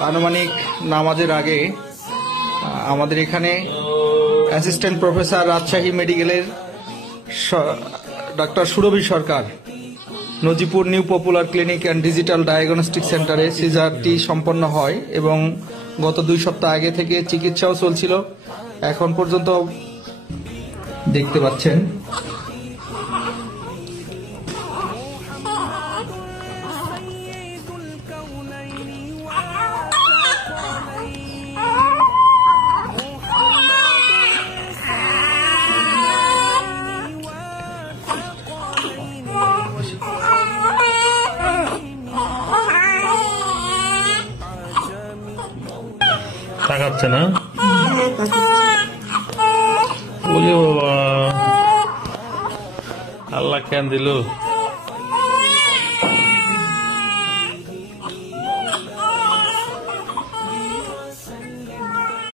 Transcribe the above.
আনুমানিক নামাজের আগে আমাদের এখানে অ্যাসিস্ট্যান্ট প্রফেসর রাজশাহী মেডিকেলের doctor Surabhi Sarkar Najipur new popular clinic and digital diagnostic সেন্টারে সিজারটি সম্পন্ন হয় এবং গত 2 সপ্তাহ আগে থেকে চিকিৎসাও চলছিল। এখন পর্যন্ত দেখতে পাচ্ছেন তাকাচ্ছে না? ওরে বাবা, আল্লাহ কেন দিল?